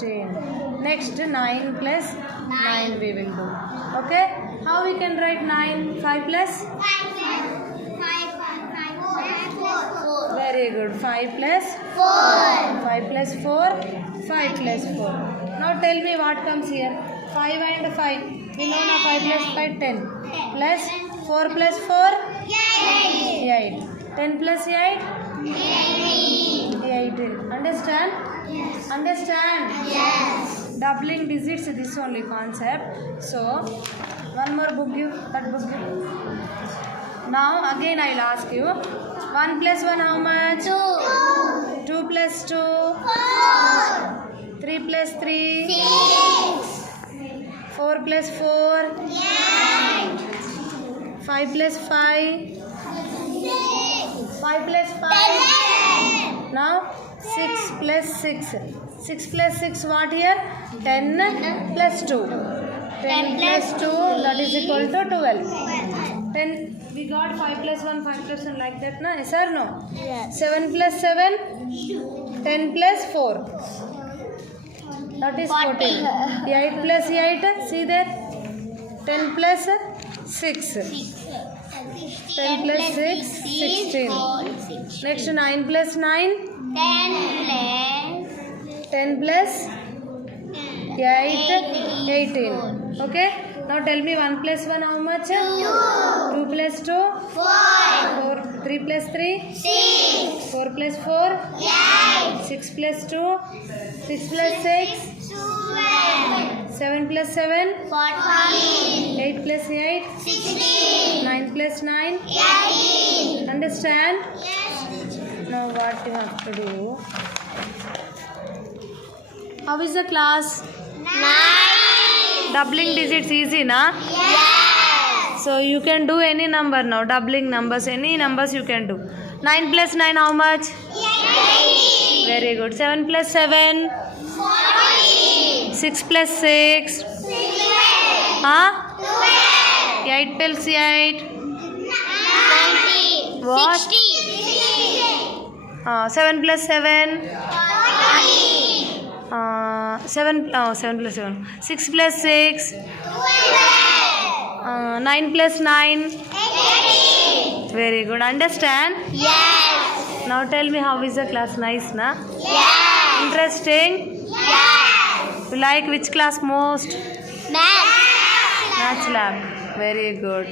16. Next 9 plus 9 we will do. Okay? How we can write 9? 5 plus? 4. Very good. 5 plus? 4. 5 plus 4? 5 plus 4. Now tell me what comes here. 5 and 5. We know now 5 plus 5, 10. Plus 4 plus 4? 8. 10 plus 8? 18. Understand? Yes. Understand? Yes. Doubling digits, this only concept. So, one more book give, that book give. Now, again I will ask you. 1 plus 1 how much? 2. 2 plus 2? 4. 3 plus 3? 6. 4 plus 4? 8. 5 plus 5? 5 plus 5? 10. Now 6 plus 6. 6 plus 6 what here? 10 plus 2. 10 plus 2 that is equal to 12. 10 we got 5 plus 1, 5 plus 1 like that na? Yes or no? Yes. 7 plus 7? 10 plus 4. That is 14. 8 plus 8? See there? 10 plus 6. 10 plus 6, 16. Next 9 plus 9? 10 plus 8, 18. Okay? Now tell me 1 plus 1 how much? 2 plus 2? 4. 3 plus 3? 6. 4 plus 4? 8. 6 plus 2? 6 plus 6? 7 plus 7? 14. 8 plus 8? 16. 9 plus 9? 18. Understand? Yes. Now what you have to do? How is the class? 9. Doubling digits easy, na? Yes. So you can do any number now. Doubling numbers, any numbers you can do. 9 plus 9 how much? 18. Very good. 7 plus 7? 14. 6 plus 6? 12. Huh? 12. 8 plus 8? 90. What? 60. 7 plus 7? 40. 7 plus 7. 6 plus 6? 12. 9 plus 9? 18. Very good. Understand? Yes. Now tell me how is the class? Nice, na? Yes. Interesting? Yes. You like which class most? Math. Maths lab. Very good.